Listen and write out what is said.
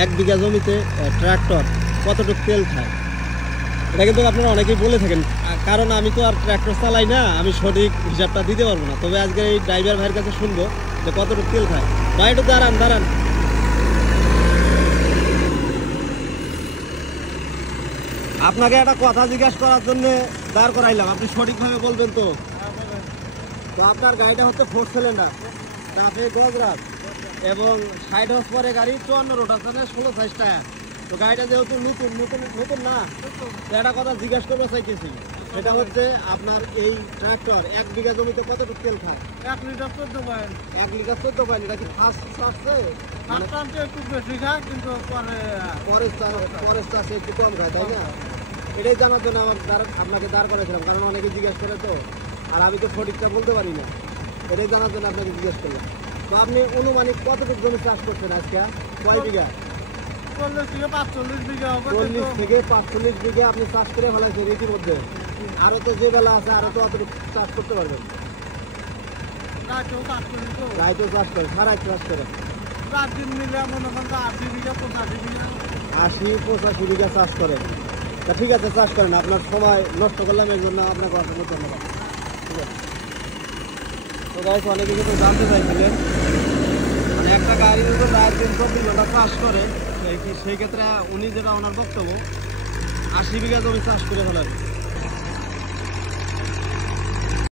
1 বিঘা জমিতে ট্রাক্টর কতটুকু তেল খায়, এটা কিন্তু আপনারা অনেকেই বলে থাকেন। কারণ আমি তো আর ট্রাক্টর চালাই না, আমি সঠিক হিসাবটা দিতে পারবো না। তবে আজকে এই ড্রাইভার ভাইয়ের কাছে শুনবো যে কতটুকু তেল খায়। ভাই একটু দাঁড়ান দাঁড়ান, আপনাকে একটা কথা জিজ্ঞাসা করার জন্য দাঁড় করাইলাম, আপনি সঠিকভাবে বলবেন তো? তো আপনার গাড়িটা হচ্ছে 4 সিলিন্ডার ট্রাফিক গজরাজ এবং 60 হর্স পাওয়ারে গাড়ি, 54 রোটাশনে, 16 সাইজ টায়ার। তো গাড়িটা যেহেতু নতুন নতুন নতুন না, তো একটা কথা জিজ্ঞাসা করবো চাইতেছি, সেটা হচ্ছে আপনার এই ট্রাক্টর 1 বিঘা জমিতে কতটুকু তেল খায়? 1 লিটার 14 পয়েন্ট। 1 litre 14 point. এটা কি ফার্স্ট চার্জে? ফার্স্ট একটু বেশি খায়, কিন্তু পরের চার্জে একটু কম খায়, তাই না? এটাই জানার জন্য আপনাকে দাঁড় করেছিলাম, কারণ অনেকে জিজ্ঞেস করে তো, আর আমি তো সঠিকটা বলতে পারি না। এটাই জানার জন্য আপনাকে জিজ্ঞেস করলাম। তো আপনি অনুমানিক কতটুকু জমি চাষ করছেন আজকে? কয় বিঘা? 40 থেকে 45 বিঘা হবে। 40 থেকে 45 বিঘা আপনি চাষ করে ফেলাইছেন ইতিমধ্যে। আরো তো যে বেলা আছে, আরো তো অতটুকু চাষ করতে পারবেন। রাতেও চাষ করি তো। রাইতেও চাষ করে, সারাই চাষ করে। 4 দিন মিলে মনে করেন 80 বিঘা 85 বিঘা। 80-85 বিঘা চাষ করেন। তা ঠিক আছে, চাষ করেন। আপনার সময় নষ্ট করলাম, এই জন্য আপনাকে অসংখ্য ধন্যবাদ। ঠিক আছে। তো গাইস, অনেকে কিন্তু জানতে চাইছিলেন, মানে একটা গাড়ি যদি রাত দিন 24 ঘন্টা চাষ করে, সেই ক্ষেত্রে উনি যেটা ওনার বক্তব্য 80 বিঘা জমি চাষ করে ফেলার।